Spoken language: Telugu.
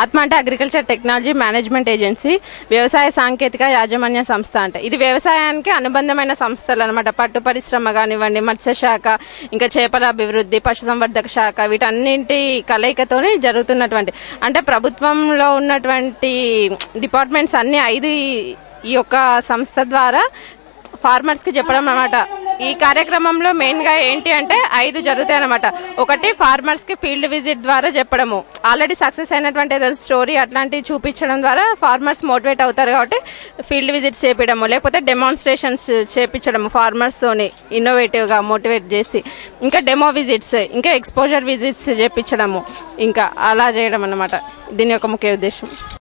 ఆత్మ అంటే అగ్రికల్చర్ టెక్నాలజీ మేనేజ్మెంట్ ఏజెన్సీ, వ్యవసాయ సాంకేతిక యాజమాన్య సంస్థ. అంటే ఇది వ్యవసాయానికి అనుబంధమైన సంస్థలు అనమాట. పట్టు పరిశ్రమ కానివ్వండి, మత్స్యశాఖ, ఇంకా చేపల అభివృద్ధి, పశుసంవర్ధక శాఖ, వీటన్నింటి కలయికతోనే జరుగుతున్నటువంటి, అంటే ప్రభుత్వంలో ఉన్నటువంటి డిపార్ట్మెంట్స్ అన్ని 5 ఈ యొక్క సంస్థ ద్వారా ఫార్మర్స్కి చెప్పడం అనమాట. ఈ కార్యక్రమంలో మెయిన్గా ఏంటి అంటే 5 జరుగుతాయి అనమాట. ఒకటి ఫార్మర్స్కి ఫీల్డ్ విజిట్ ద్వారా చెప్పడము, ఆల్రెడీ సక్సెస్ అయినటువంటి ఏదైనా స్టోరీ అట్లాంటివి చూపించడం ద్వారా ఫార్మర్స్ మోటివేట్ అవుతారు కాబట్టి ఫీల్డ్ విజిట్స్ చేపించడము, లేకపోతే డెమాన్స్ట్రేషన్స్ చేపించడము ఫార్మర్స్తోని ఇన్నోవేటివ్గా మోటివేట్ చేసి, ఇంకా డెమో విజిట్స్, ఇంకా ఎక్స్పోజర్ విజిట్స్ చేపించడము, ఇంకా అలా చేయడం అన్నమాట దీని యొక్క ముఖ్య ఉద్దేశం.